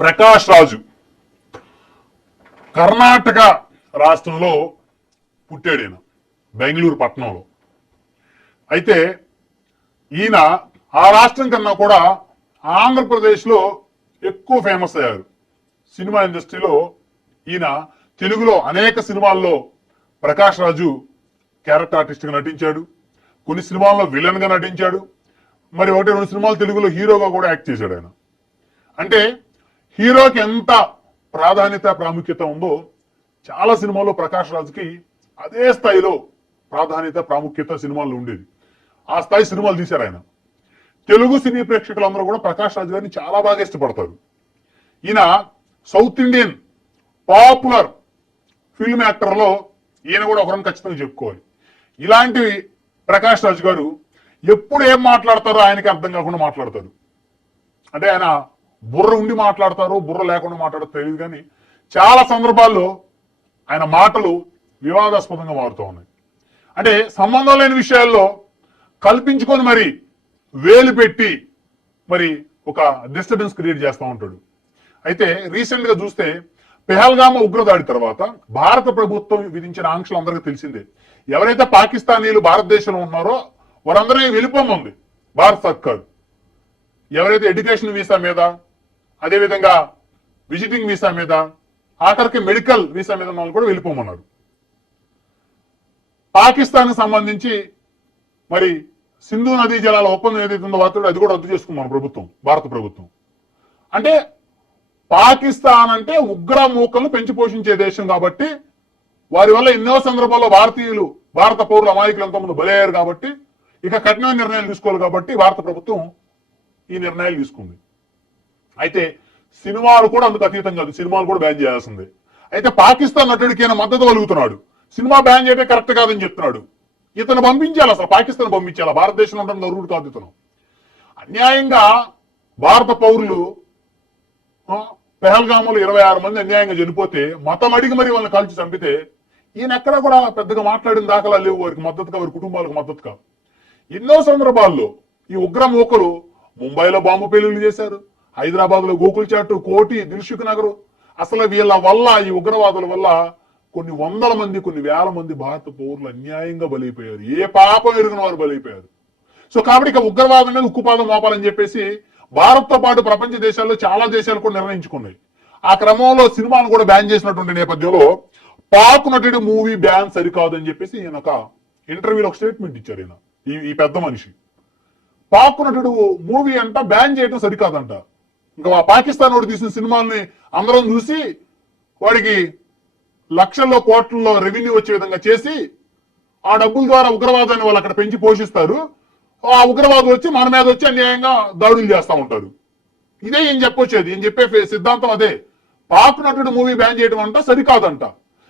ప్రకాష్ రాజు కర్ణాటక రాష్ట్రంలో పుట్టాడు ఈయన బెంగళూరు పట్టణంలో. అయితే ఈయన ఆ రాష్ట్రం కన్నా కూడా ఆంధ్రప్రదేశ్లో ఎక్కువ ఫేమస్ అయ్యారు. సినిమా ఇండస్ట్రీలో ఈయన తెలుగులో అనేక సినిమాల్లో ప్రకాష్ రాజు క్యారెక్టర్ ఆర్టిస్ట్గా నటించాడు. కొన్ని సినిమాల్లో విలన్గా నటించాడు. మరి ఒకటి రెండు సినిమాలు తెలుగులో హీరోగా కూడా యాక్ట్ చేశాడు ఆయన. అంటే హీరోకి ఎంత ప్రాధాన్యత ప్రాముఖ్యత ఉందో చాలా సినిమాల్లో ప్రకాష్ రాజుకి అదే స్థాయిలో ప్రాధాన్యత ప్రాముఖ్యత సినిమాల్లో ఉండేది. ఆ స్థాయి సినిమాలు తీశారు ఆయన. తెలుగు సినీ ప్రేక్షకులందరూ కూడా ప్రకాష్ రాజు గారిని చాలా బాగా ఇష్టపడతారు. ఈయన సౌత్ ఇండియన్ పాపులర్ ఫిల్మ్ యాక్టర్లో ఈయన కూడా ఒకరిని ఖచ్చితంగా చెప్పుకోవాలి. ఇలాంటి ప్రకాష్ రాజు గారు ఎప్పుడు ఏం మాట్లాడతారో ఆయనకి అర్థం కాకుండా మాట్లాడతారు. అంటే ఆయన బుర్ర ఉండి మాట్లాడతారో బుర్ర లేకుండా మాట్లాడతారో తెలియదు కానీ చాలా సందర్భాల్లో ఆయన మాటలు వివాదాస్పదంగా మారుతూ ఉన్నాయి. అంటే సంబంధం లేని విషయాల్లో కల్పించుకొని మరి వేలు పెట్టి మరి ఒక డిస్టర్బెన్స్ క్రియేట్ చేస్తూ ఉంటాడు. అయితే రీసెంట్గా చూస్తే పెహల్గామ ఉగ్రదాడి తర్వాత భారత ప్రభుత్వం విధించిన ఆంక్షలు అందరికీ తెలిసిందే. ఎవరైతే పాకిస్తానీలు భారతదేశంలో ఉన్నారో వారందరూ వెళ్ళిపోమంది భారత సర్కార్. ఎవరైతే ఎడ్యుకేషన్ వీసా మీద అదేవిధంగా విజిటింగ్ వీసా మీద ఆఖరికి మెడికల్ వీసా మీద వాళ్ళు కూడా వెళ్ళిపోమన్నారు. పాకిస్తాన్ సంబంధించి మరి సింధు నదీ జలాల ఒప్పందం ఏదైతే ఉందో వార్తలు అది కూడా రద్దు చేసుకున్నాం ప్రభుత్వం భారత ప్రభుత్వం. అంటే పాకిస్తాన్ అంటే ఉగ్ర మూకలను పెంచి పోషించే దేశం కాబట్టి వారి వల్ల ఎన్నో సందర్భాల్లో భారతీయులు భారత పౌరుల అమాయకులు ఎంతోమంది బలయ్యారు కాబట్టి ఇక కఠినమైన నిర్ణయాలు తీసుకోవాలి కాబట్టి భారత ప్రభుత్వం ఈ నిర్ణయాలు తీసుకుంది. అయితే సినిమాలు కూడా అందుకు అతీతం కాదు. సినిమాలు కూడా బ్యాన్ చేయాల్సిందే. అయితే పాకిస్తాన్ నటుడికి ఈయన మద్దతు కలుగుతున్నాడు. సినిమా బ్యాన్ చేయడం కరెక్ట్ కాదని చెప్తున్నాడు. ఇతను పంపించాలి అసలు పాకిస్తాన్ పంపించాలి? భారతదేశంలో ఉండడం గౌరవుడు కాదు ఇతను. అన్యాయంగా భారత పౌరులు పెహల్గాములు ఇరవై ఆరు మంది అన్యాయంగా చనిపోతే మతం అడిగి మరి వాళ్ళని కాల్చి చంపితే ఈయన ఎక్కడ కూడా పెద్దగా మాట్లాడిన దాఖలా లేవు. వారికి మద్దతుగా వారి కుటుంబాలకు మద్దతుగా ఎన్నో సందర్భాల్లో ఈ ఉగ్ర మూకలు ముంబైలో బాంబు పేలుళ్ళు చేశారు. హైదరాబాద్లో గోకుల్ చాటు కోటి దిల్సుఖ్ నగర్ అసలు వీళ్ళ వల్ల ఈ ఉగ్రవాదుల వల్ల కొన్ని వందల మంది కొన్ని వేల మంది భారత పౌరులు అన్యాయంగా బలైపోయారు. ఏ పాపం ఎరిగిన వారు బలైపోయారు. సో కాబట్టి ఇక ఉగ్రవాదం మీద ఉక్కుపాదం మోపాలని చెప్పేసి భారత్తో పాటు ప్రపంచ దేశాల్లో చాలా దేశాలు కూడా నిర్ణయించుకున్నాయి. ఆ క్రమంలో సినిమాను కూడా బ్యాన్ చేసినటువంటి నేపథ్యంలో పాక్ నటుడి మూవీ బ్యాన్ సరికాదని చెప్పేసి ఈయన ఒక ఇంటర్వ్యూలో ఒక స్టేట్మెంట్ ఇచ్చారు ఈయన ఈ ఈ పెద్ద మనిషి. పాక్ నటుడు మూవీ అంట బ్యాన్ చేయడం సరికాదంట. ఇంకా ఆ పాకిస్తాన్ వాడు తీసిన సినిమాల్ని అందరం చూసి వాడికి లక్షల్లో కోట్లలో రెవెన్యూ వచ్చే విధంగా చేసి ఆ డబ్బుల ద్వారా ఉగ్రవాదాన్ని వాళ్ళు అక్కడ పెంచి పోషిస్తారు. ఆ ఉగ్రవాదులు వచ్చి మన మీద వచ్చి అన్యాయంగా దాడులు చేస్తా ఉంటారు. ఇదే ఏం చెప్పొచ్చేది? ఏం చెప్పే సిద్ధాంతం అదే. పాక్ నటుడు మూవీ బ్యాన్ చేయడం అంట సరికాదంట.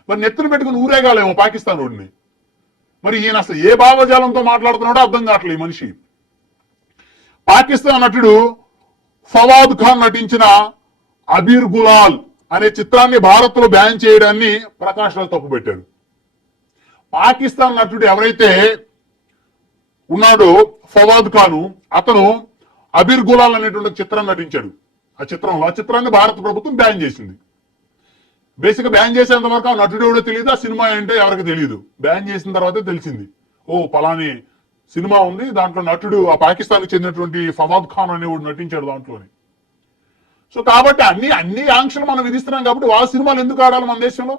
మరి నెత్తులు పెట్టుకుని ఊరేగాలేమో పాకిస్తాన్ వాడిని. మరి ఈయన అసలు ఏ భావజాలంతో మాట్లాడుతున్నాడో అర్థం కావట్లేదు ఈ మనిషి. పాకిస్తాన్ నటుడు ఫవాద్ ఖాన్ నటించిన అబీర్ గులాల్ అనే చిత్రాన్ని భారత్లో బ్యాన్ చేయడాన్ని ప్రకాష్ రాజ్ తప్పుపెట్టాడు. పాకిస్తాన్ నటుడు ఎవరైతే ఉన్నాడో ఫవాద్ ఖాన్ అతను అబీర్ గులాల్ అనేటువంటి చిత్రం నటించాడు. ఆ చిత్రంలో ఆ చిత్రాన్ని భారత ప్రభుత్వం బ్యాన్ చేసింది. బేసిక్ బ్యాన్ చేసేంత వరకు ఆ నటుడు ఎవడో తెలియదు ఆ సినిమా ఏంటో ఎవరికి తెలియదు బ్యాన్ చేసిన తర్వాతే తెలిసింది. ఓ పలాని సినిమా ఉంది దాంట్లో నటుడు ఆ పాకిస్తాన్కి చెందినటువంటి ఫవాద్ ఖాన్ అనేవాడు నటించాడు దాంట్లోని. సో కాబట్టి అన్ని అన్ని ఆంక్షలు మనం విధిస్తున్నాం కాబట్టి వాళ్ళ సినిమాలు ఎందుకు ఆడాలి మన దేశంలో?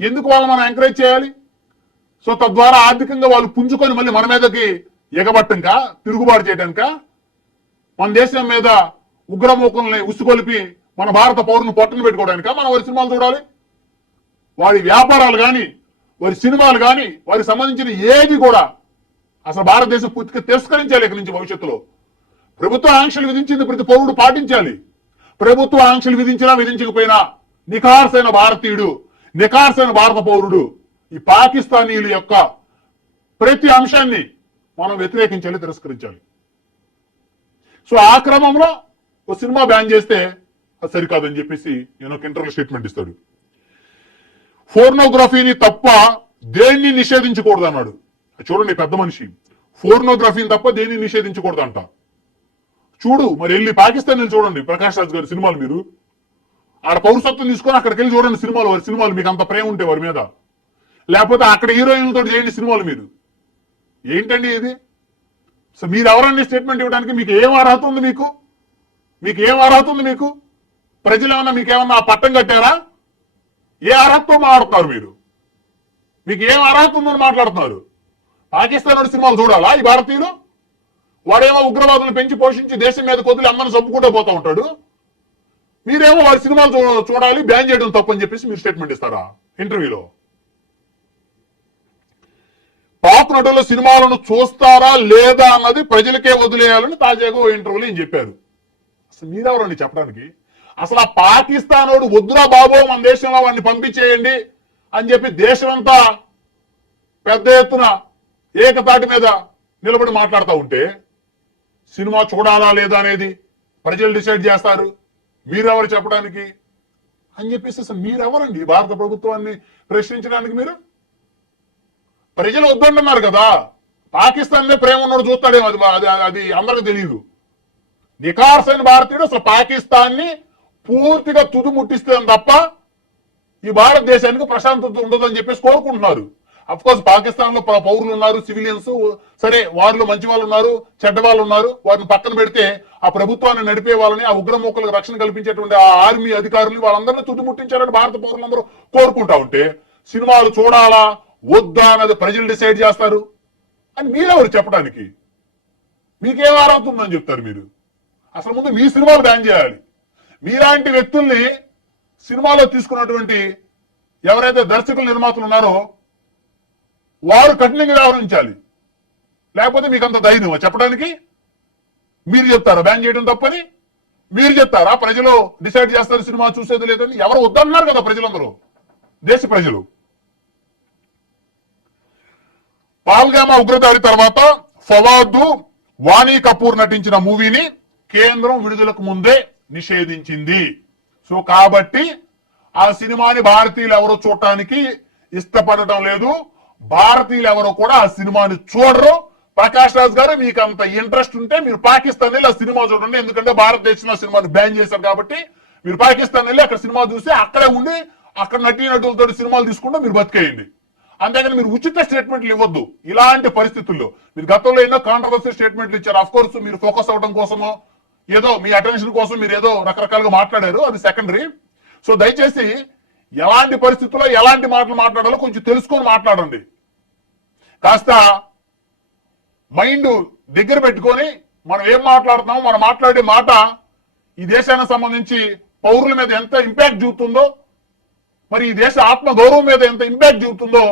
ఎందుకు వాళ్ళు మనం ఎంకరేజ్ చేయాలి? సో తద్వారా ఆర్థికంగా వాళ్ళు పుంజుకొని మళ్ళీ మన మీదకి ఎగబట్టంక తిరుగుబాటు చేయడానిక మన దేశం మీద ఉగ్రమూకల్ని ఉసుకొలిపి మన భారత పౌరులను పొట్టను పెట్టుకోవడానిక మనం వారి సినిమాలు చూడాలి? వారి వ్యాపారాలు కానీ వారి సినిమాలు కానీ వారికి సంబంధించిన ఏది కూడా అసలు భారతదేశం పూర్తిగా తిరస్కరించాలి ఇక్కడి నుంచి భవిష్యత్తులో. ప్రభుత్వ ఆంక్షలు విధించింది ప్రతి పౌరుడు పాటించాలి. ప్రభుత్వ ఆంక్షలు విధించినా విధించకపోయినా నిఖార్సైన భారతీయుడు నిఖార్సైన భారత పౌరుడు ఈ పాకిస్తానీయుల యొక్క ప్రతి అంశాన్ని మనం వ్యతిరేకించాలి తిరస్కరించాలి. సో ఆ క్రమంలో ఒక సినిమా బ్యాన్ చేస్తే అది సరికాదని చెప్పేసి నేను ఒక ఇంటర్వ్యూ స్టేట్మెంట్ ఇస్తాడు. ఫోర్నోగ్రఫీని తప్ప దేన్ని నిషేధించకూడదు అన్నాడు చూడండి పెద్ద మనిషి. ఫోర్నోగ్రఫీని తప్ప దేన్ని నిషేధించకూడదు అంట చూడు మరి వెళ్ళి పాకిస్తాన్ వెళ్ళి చూడండి. ప్రకాష్ రాజ్ గారి సినిమాలు మీరు. ఆడ పౌరసత్వం తీసుకొని అక్కడికి వెళ్ళి చూడండి సినిమాలు. వారి సినిమాలు మీకు అంత ప్రేమ ఉంటే వారి మీద. లేకపోతే అక్కడ హీరోయిన్ తోటి చేయండి సినిమాలు మీరు. ఏంటండి ఇది? సో మీరు ఎవరండి స్టేట్మెంట్ ఇవ్వడానికి? మీకు ఏం అర్హత ఉంది మీకు? మీకు ఏం అర్హత ఉంది మీకు? ప్రజలు ఏమన్నా మీకు ఏమన్నా పట్టం కట్టారా? ఏ అర్హతతో మాట్లాడుతున్నారు మీరు? మీకు ఏం అర్హత ఉందని మాట్లాడుతున్నారు? పాకిస్తాన్ సినిమాలు చూడాలా ఈ భారతీయులు వాడేమో ఉగ్రవాదులు పెంచి పోషించి దేశం మీద కొద్దులు అందరిని చంపుకుంటూ పోతా ఉంటాడు. మీరేమో వాడి సినిమాలు చూ- చూడాలి బ్యాన్ చేయడం తప్పని చెప్పేసి మీరు స్టేట్మెంట్ ఇస్తారా ఇంటర్వ్యూలో? పాత నటుల సినిమాలను చూస్తారా లేదా అన్నది ప్రజలకే వదిలేయాలని తాజాగా ఓ ఇంటర్వ్యూలో ఏం చెప్పారు. అసలు మీరెవరండి చెప్పడానికి? అసలు ఆ వాడు వద్దురా బాబో మన దేశంలో వాడిని పంపించేయండి అని చెప్పి దేశమంతా పెద్ద ఎత్తున ఏకతాటి మీద నిలబడి మాట్లాడుతూ ఉంటే సినిమా చూడాలా లేదా అనేది ప్రజలు డిసైడ్ చేస్తారు. మీరెవరు చెప్పడానికి? అని చెప్పేసి అసలు మీరెవరండి? భారత ప్రభుత్వాన్ని ప్రశ్నించడానికి మీరు? ప్రజలు వద్దంటున్నారు కదా. పాకిస్తాన్ ప్రేమ ఉన్నాడు చూస్తాడేమో అది అది అది అందరికి తెలియదు నికార్సైన భారతీయుడు అసలు పాకిస్తాన్ని పూర్తిగా తుది ముట్టిస్తే తప్ప ఈ భారతదేశానికి ప్రశాంతత ఉండదని చెప్పేసి కోరుకుంటున్నారు. అఫ్ కోర్స్ పాకిస్తాన్లో పౌరులు ఉన్నారు సివిలియన్స్ సరే వారిలో మంచి వాళ్ళు ఉన్నారు చెడ్డ వాళ్ళు ఉన్నారు. వారిని పక్కన పెడితే ఆ ప్రభుత్వాన్ని నడిపే వాళ్ళని ఆ ఉగ్రమూకలకు రక్షణ కల్పించేటువంటి ఆ ఆర్మీ అధికారులు వాళ్ళందరినీ తుదిముట్టించాలని భారత పౌరులందరూ కోరుకుంటా ఉంటే సినిమాలు చూడాలా? వద్దా అన్నది ప్రజలు డిసైడ్ చేస్తారు. అని మీరెవరు చెప్పడానికి? మీకేం అర్హత ఉందని చెప్తారు మీరు? అసలు ముందు మీ సినిమాలు బ్యాన్ చేయాలి. మీలాంటి వ్యక్తుల్ని సినిమాలో తీసుకున్నటువంటి ఎవరైతే దర్శకులు నిర్మాతలు ఉన్నారో వారు కఠినంగా వ్యవహరించాలి. లేకపోతే మీకు అంత ధైర్యం. చెప్పడానికి మీరు చెప్తారా? బ్యాన్ చేయడం తప్పని మీరు చెప్తారా? ప్రజలు డిసైడ్ చేస్తారు సినిమా చూసేది లేదని? ఎవరు వద్దన్నారు కదా ప్రజలందరూ? దేశ ప్రజలు. పాల్గామా ఉగ్రదాడి తర్వాత ఫవాదు వాణి కపూర్ నటించిన మూవీని కేంద్రం విడుదలకు ముందే నిషేధించింది. సో కాబట్టి ఆ సినిమాని భారతీయులు ఎవరు చూడటానికి ఇష్టపడటం లేదు. భారతీయులు ఎవరు కూడా ఆ సినిమాని చూడరు. ప్రకాష్ రాజ్ గారు మీకు అంత ఇంట్రెస్ట్ ఉంటే మీరు పాకిస్తాన్ వెళ్ళి ఆ సినిమా చూడండి. ఎందుకంటే భారతదేశంలో సినిమాని బ్యాన్ చేశారు కాబట్టి మీరు పాకిస్తాన్ వెళ్ళి అక్కడ సినిమా చూసి అక్కడే ఉండి అక్కడ నటీనటులతో సినిమాలు తీసుకుంటే మీరు బతికేయండి. అంతేగాని మీరు ఉచిత స్టేట్మెంట్లు ఇవ్వద్దు. ఇలాంటి పరిస్థితుల్లో మీరు గతంలో ఎన్నో కాంట్రవర్సీ స్టేట్మెంట్లు ఇచ్చారు. అఫ్ కోర్స్ మీరు ఫోకస్ అవడం కోసమో ఏదో మీ అటెన్షన్ కోసం మీరు ఏదో రకరకాలుగా మాట్లాడారు. అది సెకండరీ సో దయచేసి ఎలాంటి పరిస్థితుల్లో ఎలాంటి మాటలు మాట్లాడాలో కొంచెం తెలుసుకొని మాట్లాడండి. కాస్త మైండ్ దగ్గర పెట్టుకొని మనం ఏం మాట్లాడుతున్నామో మనం మాట్లాడే మాట ఈ దేశానికి సంబంధించి పౌరుల మీద ఎంత ఇంపాక్ట్ చూపుతుందో మరి ఈ దేశ ఆత్మ గౌరవం మీద ఎంత ఇంపాక్ట్ చూపుతుందో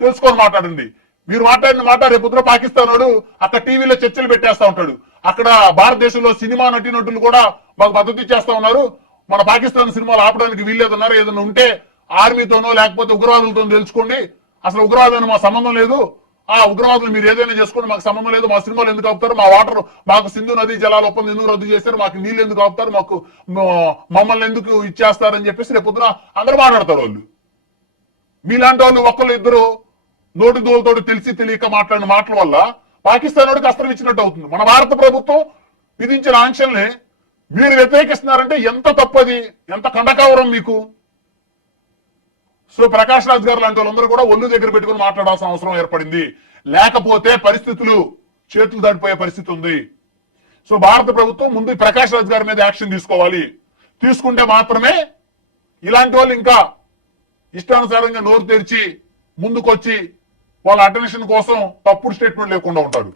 తెలుసుకొని మాట్లాడండి. మీరు మాట్లాడిన మాట రేపు పాకిస్తాన్ వాడు అక్కడ టీవీలో చర్చలు పెట్టేస్తా ఉంటాడు. అక్కడ భారతదేశంలో సినిమా నటీనటులు కూడా మాకు మద్దతు ఇచ్చేస్తా ఉన్నారు. మన పాకిస్తాన్ సినిమాలు ఆపడానికి వీల్లేదన్నారు. ఏదైనా ఉంటే ఆర్మీతోనో లేకపోతే ఉగ్రవాదులతో తెలుసుకోండి. అసలు ఉగ్రవాదం మా సంబంధం లేదు. ఆ ఉగ్రవాదులు మీరు ఏదైనా చేసుకోండి మాకు సంబంధం లేదు. మా సినిమాలు ఎందుకు ఆపుతారు? మా వాటర్ మాకు సింధు నదీ జలాల ఒప్పందం ఎందుకు రద్దు చేశారు? మాకు నీళ్ళు ఎందుకు ఆపుతారు? మాకు మమ్మల్ని ఎందుకు ఇచ్చేస్తారని చెప్పేసి రేపు పొద్దున అందరూ మాట్లాడతారు వాళ్ళు. మీలాంటి వాళ్ళు ఒక్కళ్ళు ఇద్దరు నోటి దోలతోటి తెలిసి తెలియక మాట్లాడిన మాటల వల్ల పాకిస్తాన్ వాడికి అస్త్రం ఇచ్చినట్టు అవుతుంది. మన భారత ప్రభుత్వం విధించిన ఆంక్షల్ని మీరు వ్యతిరేకిస్తున్నారంటే ఎంత తప్పది? ఎంత కండకావరం మీకు? సో ప్రకాష్ రాజ్ గారు లాంటి వాళ్ళందరూ కూడా ఒళ్ళు దగ్గర పెట్టుకుని మాట్లాడాల్సిన అవసరం ఏర్పడింది. లేకపోతే పరిస్థితులు చేతులు దాటిపోయే పరిస్థితి ఉంది. సో భారత ప్రభుత్వం ముందు ప్రకాష్ రాజ్ గారి మీద యాక్షన్ తీసుకోవాలి. తీసుకుంటే మాత్రమే ఇలాంటి వాళ్ళు ఇంకా ఇష్టానుసారంగా నోరు తెరిచి ముందుకొచ్చి వాళ్ళ అటెన్షన్ కోసం తప్పుడు స్టేట్మెంట్ లేకుండా ఉంటారు.